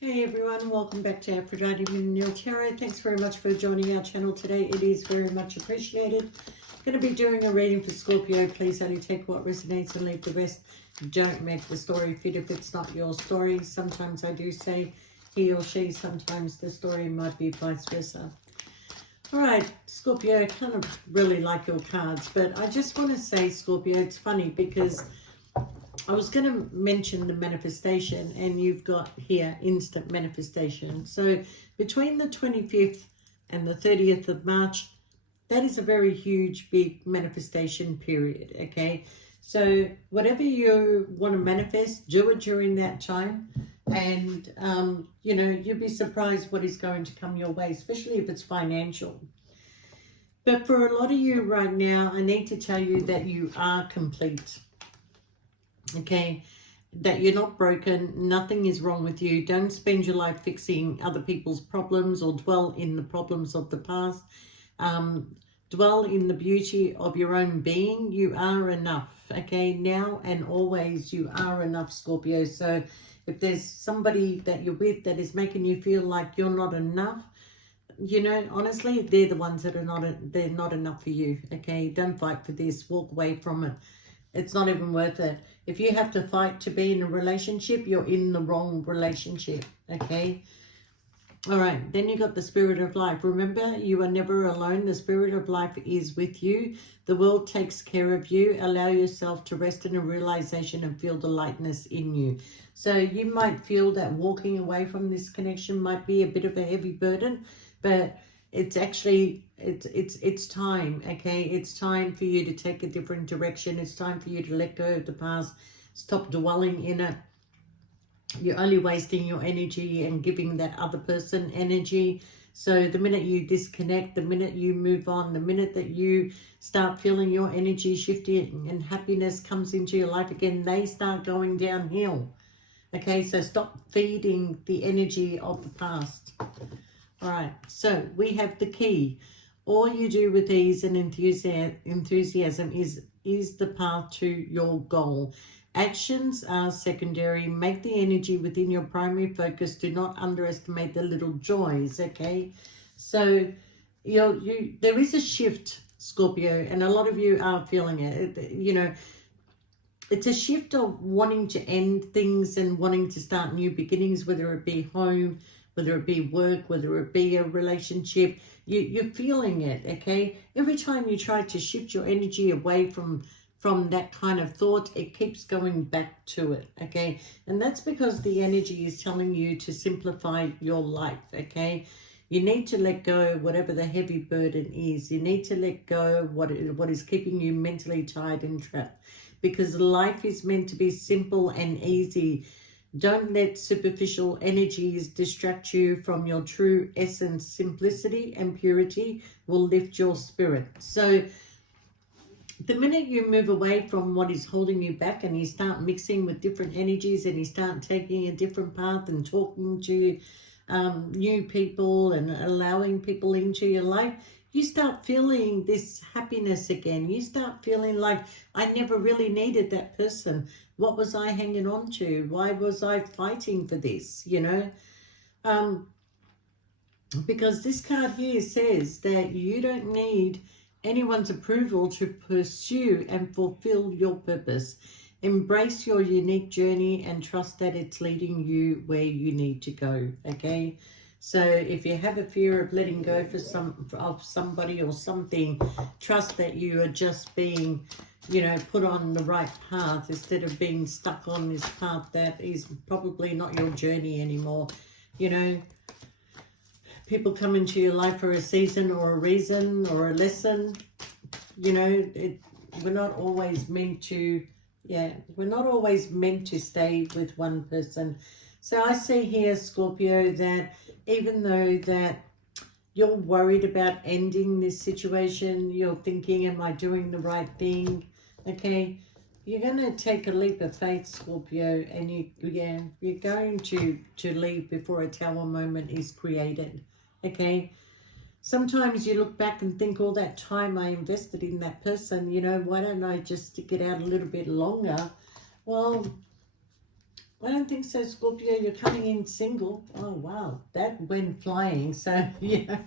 Hey everyone, welcome back to Aphrodite with Neil Tarot. Thanks very much for joining our channel today. It is very much appreciated. Going to be doing a reading for Scorpio. Please only take what resonates and leave the rest. Don't make the story fit if it's not your story. Sometimes I do say he or she, sometimes the story might be vice versa. Alright, Scorpio, I kind of really like your cards, but I just want to say, Scorpio, it's funny because I was going to mention the manifestation, and you've got here instant manifestation. So between the 25th and the 30th of March, that is a very huge, big manifestation period, okay? So whatever you want to manifest, do it during that time. And, you know, you'll be surprised what is going to come your way, especially if it's financial. But for a lot of you right now, I need to tell you that you are complete. Okay, that you're not broken, nothing is wrong with you. Don't spend your life fixing other people's problems or dwell in the problems of the past. Dwell in the beauty of your own being. You are enough, okay? Now and always you are enough, Scorpio. So if there's somebody that you're with that is making you feel like you're not enough, you know, honestly, they're the ones that are they're not enough for you, okay? Don't fight for this, walk away from it. It's not even worth it. If you have to fight to be in a relationship, you're in the wrong relationship, okay? All right, then you got the spirit of life. Remember, you are never alone. The spirit of life is with you. The world takes care of you. Allow yourself to rest in a realization and feel the lightness in you. So you might feel that walking away from this connection might be a bit of a heavy burden, but it's actually, it's time, okay? It's time for you to take a different direction. It's time for you to let go of the past. Stop dwelling in it. You're only wasting your energy and giving that other person energy. So the minute you disconnect, the minute you move on, the minute that you start feeling your energy shifting and happiness comes into your life again, they start going downhill. Okay, so stop feeding the energy of the past. All right, so we have the key. All you do with ease and enthusiasm is the path to your goal. Actions are secondary. Make the energy within your primary focus. Do not underestimate the little joys, okay? So there is a shift, Scorpio, and a lot of you are feeling it. You know, it's a shift of wanting to end things and wanting to start new beginnings, whether it be home, whether it be work, whether it be a relationship. You're feeling it, okay? Every time you try to shift your energy away from that kind of thought, it keeps going back to it, okay? And that's because the energy is telling you to simplify your life, okay? You need to let go whatever the heavy burden is. You need to let go what is keeping you mentally tied and trapped, because life is meant to be simple and easy. Don't let superficial energies distract you from your true essence. Simplicity and purity will lift your spirit. So the minute you move away from what is holding you back and you start mixing with different energies and you start taking a different path and talking to new people and allowing people into your life, you start feeling this happiness again. You start feeling like, I never really needed that person. What was I hanging on to? Why was I fighting for this? You know, because this card here says that you don't need anyone's approval to pursue and fulfill your purpose. Embrace your unique journey and trust that it's leading you where you need to go, okay? So if you have a fear of letting go of somebody or something, trust that you are just being, you know, put on the right path instead of being stuck on this path that is probably not your journey anymore. You know, people come into your life for a season or a reason or a lesson. You know, we're not always meant to, we're not always meant to stay with one person. So I see here, Scorpio, that even though that you're worried about ending this situation, you're thinking, am I doing the right thing? Okay, you're going to take a leap of faith, Scorpio, and you're going to leave before a tower moment is created. Okay, sometimes you look back and think, all that time I invested in that person, you know, why don't I just stick it out a little bit longer? Well, I don't think so, Scorpio. You're coming in single. Oh, wow. That went flying. So, yeah,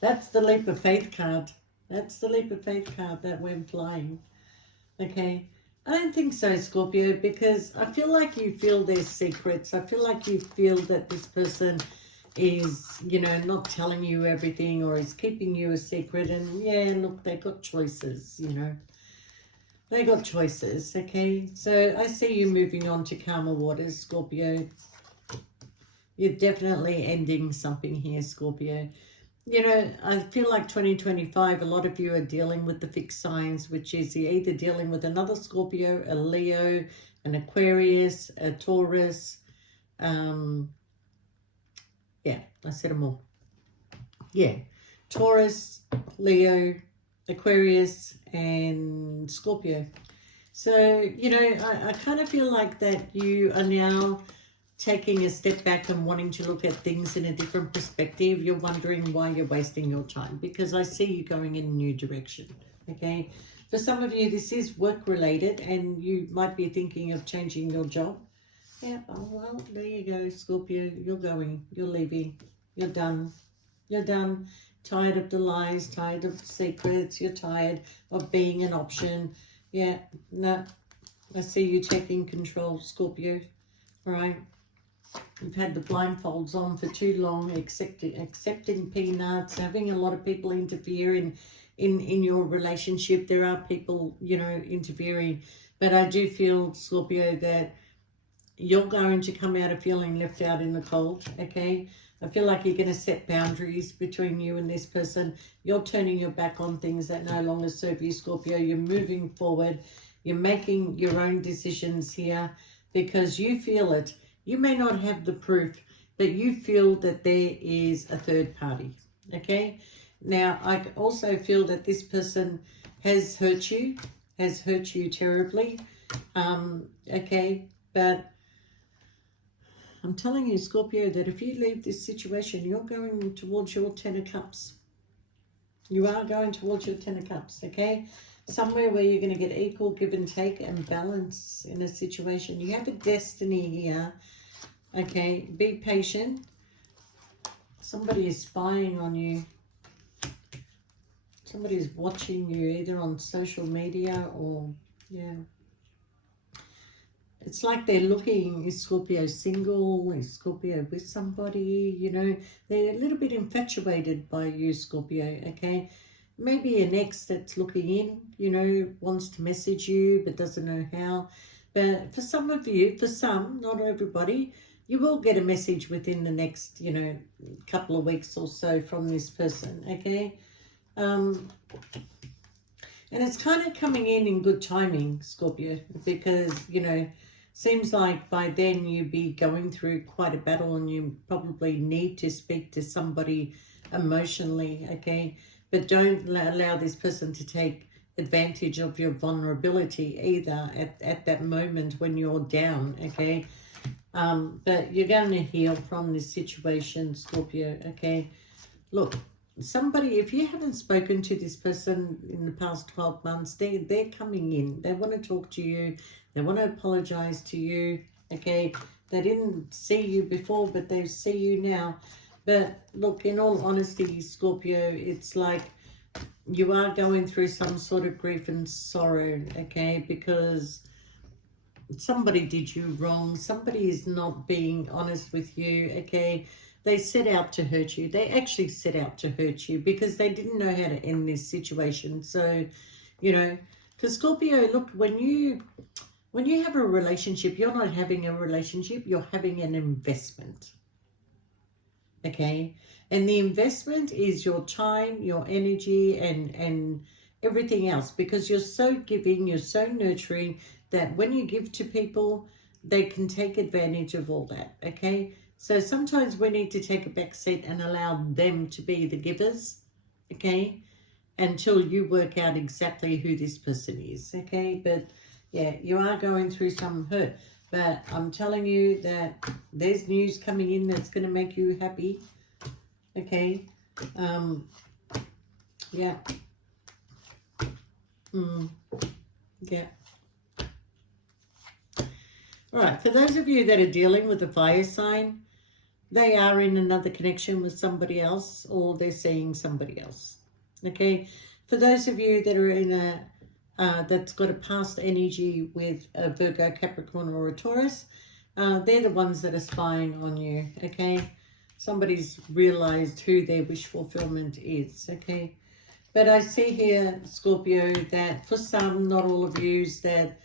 that's the leap of faith card. That's the leap of faith card that went flying. Okay. I don't think so, Scorpio, because I feel like you feel their secrets. I feel like you feel that this person is, you know, not telling you everything or is keeping you a secret. And, yeah, look, they got choices, you know. They got choices, okay? So I see you moving on to calmer waters, Scorpio. You're definitely ending something here, Scorpio. You know, I feel like 2025, a lot of you are dealing with the fixed signs, which is you're either dealing with another Scorpio, a Leo, an Aquarius, a Taurus. Yeah, I said them all. Yeah, Taurus, Leo, Aquarius, and Scorpio. So, you know, I kind of feel like that you are now taking a step back and wanting to look at things in a different perspective. You're wondering why you're wasting your time, because I see you going in a new direction, okay? For some of you, this is work-related and you might be thinking of changing your job. Yeah, oh, well, there you go, Scorpio. You're going, you're leaving, you're done. You're done. Tired of the lies, tired of the secrets. You're tired of being an option. Yeah, no, I see you taking control, Scorpio. All right. You've had the blindfolds on for too long, accepting peanuts, having a lot of people interfere in your relationship. There are people, you know, interfering. But I do feel, Scorpio, that you're going to come out of feeling left out in the cold, okay? I feel like you're going to set boundaries between you and this person. You're turning your back on things that no longer serve you, Scorpio. You're moving forward. You're making your own decisions here because you feel it. You may not have the proof, but you feel that there is a third party, okay? Now, I also feel that this person has hurt you terribly, okay? But I'm telling you, Scorpio, that if you leave this situation, you're going towards your Ten of Cups. You are going towards your Ten of Cups, okay? Somewhere where you're going to get equal give and take and balance in a situation. You have a destiny here, okay? Be patient. Somebody is spying on you. Somebody is watching you either on social media or, yeah. It's like they're looking, is Scorpio single, is Scorpio with somebody, you know, they're a little bit infatuated by you, Scorpio, okay? Maybe an ex that's looking in, you know, wants to message you but doesn't know how. But for some of you, for some, not everybody, you will get a message within the next, you know, couple of weeks or so from this person, okay? And it's kind of coming in good timing, Scorpio, because, you know, seems like by then you'd be going through quite a battle and you probably need to speak to somebody emotionally, okay? But don't allow this person to take advantage of your vulnerability either at that moment when you're down, okay? But you're going to heal from this situation, Scorpio, okay? Look, somebody, if you haven't spoken to this person in the past 12 months, they're coming in. They want to talk to you. They want to apologize to you, okay? They didn't see you before, but they see you now. But look, in all honesty, Scorpio, it's like you are going through some sort of grief and sorrow, okay? Because somebody did you wrong. Somebody is not being honest with you, okay? They set out to hurt you. They actually set out to hurt you because they didn't know how to end this situation. So, you know, because Scorpio, look, when you have a relationship, you're not having a relationship, you're having an investment. Okay? And the investment is your time, your energy, and everything else, because you're so giving, you're so nurturing that when you give to people, they can take advantage of all that. Okay? So sometimes we need to take a back seat and allow them to be the givers, okay, until you work out exactly who this person is, okay? But, yeah, you are going through some hurt. But I'm telling you that there's news coming in that's going to make you happy, okay? Yeah. Yeah. All right, for those of you that are dealing with a fire sign, they are in another connection with somebody else, or they're seeing somebody else. Okay, for those of you that are in a that's got a past energy with a Virgo, Capricorn, or a Taurus, they're the ones that are spying on you. Okay, somebody's realized who their wish fulfillment is. Okay, but I see here, Scorpio, that for some, not all of you, that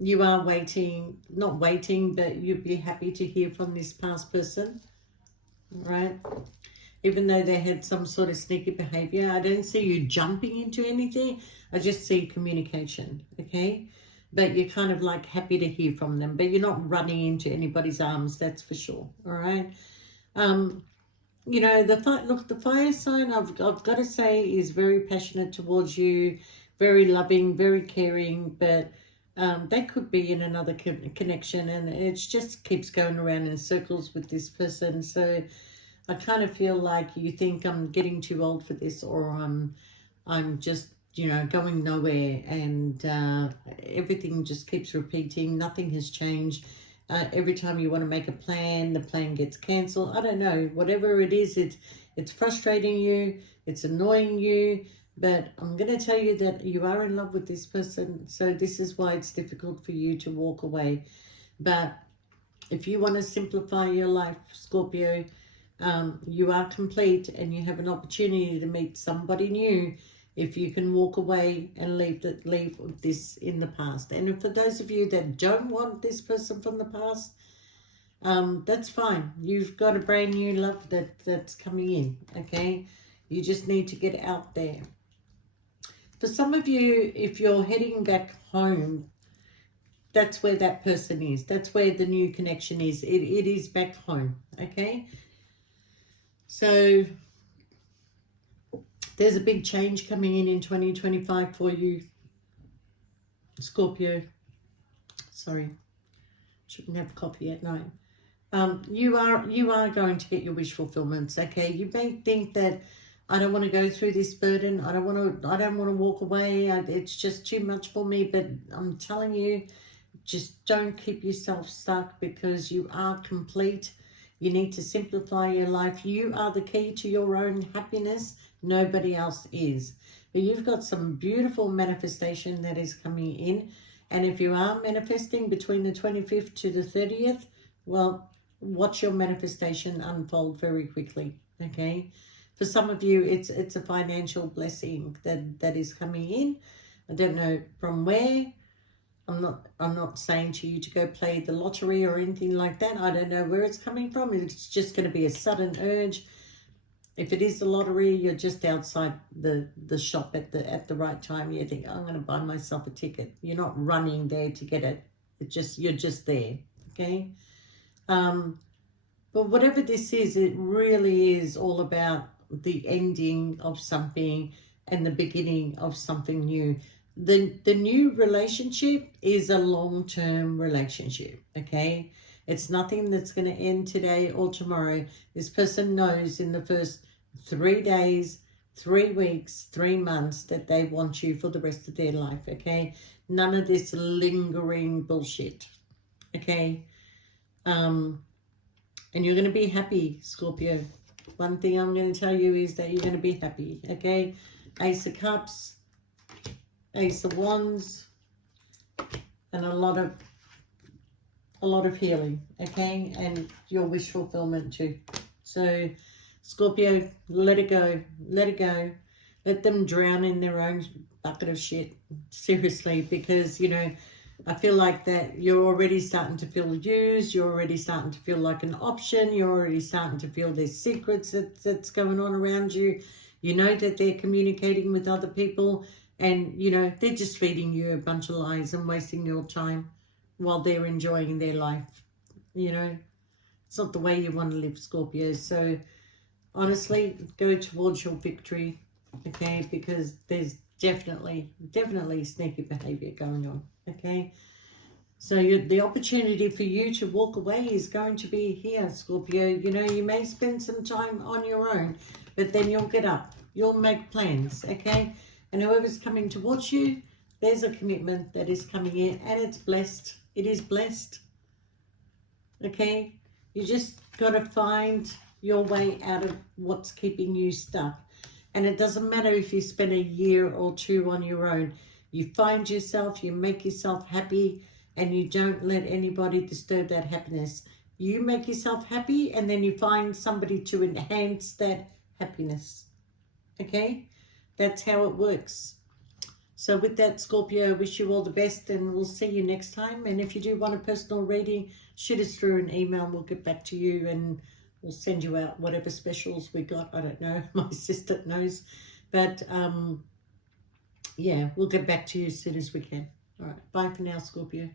you are waiting, not waiting, but you'd be happy to hear from this past person, right? Even though they had some sort of sneaky behavior, I don't see you jumping into anything. I just see communication, okay? But you're kind of like happy to hear from them, but you're not running into anybody's arms, that's for sure, all right? You know, the fire sign, I've got to say, is very passionate towards you, very loving, very caring, but they could be in another connection, and it just keeps going around in circles with this person. So I kind of feel like you think I'm getting too old for this, or I'm just, you know, going nowhere, and everything just keeps repeating. Nothing has changed. Every time you want to make a plan, the plan gets cancelled. I don't know. Whatever it is, it's frustrating you. It's annoying you. But I'm going to tell you that you are in love with this person. So this is why it's difficult for you to walk away. But if you want to simplify your life, Scorpio, you are complete, and you have an opportunity to meet somebody new if you can walk away and leave this in the past. And for those of you that don't want this person from the past, that's fine. You've got a brand new love that's coming in, okay? You just need to get out there. For some of you, if you're heading back home, that's where that person is. That's where the new connection is. It is back home, okay? So there's a big change coming in 2025 for you, Scorpio. Sorry, shouldn't have coffee at night. You are going to get your wish fulfillments. Okay, you may think that I don't want to go through this burden. I don't want to walk away. It's just too much for me. But I'm telling you, just don't keep yourself stuck, because you are complete. You need to simplify your life. You are the key to your own happiness. Nobody else is. But you've got some beautiful manifestation that is coming in. And if you are manifesting between the 25th to the 30th, well, watch your manifestation unfold very quickly, okay? For some of you, it's a financial blessing that is coming in. I don't know from where. I'm not saying to you to go play the lottery or anything like that. I don't know where it's coming from. It's just going to be a sudden urge. If it is the lottery, you're just outside the shop at the right time. You think, I'm going to buy myself a ticket. You're not running there to get it. You're just there, okay? But whatever this is, it really is all about the ending of something and the beginning of something new. The new relationship is a long-term relationship, okay? It's nothing that's going to end today or tomorrow. This person knows in the first 3 days, 3 weeks, 3 months that they want you for the rest of their life, okay? None of this lingering bullshit, okay? And you're going to be happy, Scorpio. One thing I'm going to tell you is that you're going to be happy, okay? Ace of Cups, Ace of Wands, and a lot of healing, okay? And your wish fulfillment too. So, Scorpio, let it go. Let it go. Let them drown in their own bucket of shit. Seriously, because, you know, I feel like that you're already starting to feel used. You're already starting to feel like an option. You're already starting to feel there's secrets that's going on around you. You know that they're communicating with other people, and, you know, they're just feeding you a bunch of lies and wasting your time while they're enjoying their life. You know, it's not the way you want to live, Scorpio. So, honestly, go towards your victory, okay? Because there's definitely sneaky behavior going on, okay? So the opportunity for you to walk away is going to be here, Scorpio. You know, you may spend some time on your own, but then you'll get up. You'll make plans, okay? And whoever's coming towards you, there's a commitment that is coming in, and it's blessed. It is blessed. Okay? You just got to find your way out of what's keeping you stuck. And it doesn't matter if you spend a year or two on your own. You find yourself, you make yourself happy, and you don't let anybody disturb that happiness. You make yourself happy, and then you find somebody to enhance that happiness. Okay? That's how it works. So with that, Scorpio, I wish you all the best, and we'll see you next time. And if you do want a personal reading, shoot us through an email. We'll get back to you, and we'll send you out whatever specials we got. I don't know. My sister knows. But, yeah, we'll get back to you as soon as we can. All right. Bye for now, Scorpio.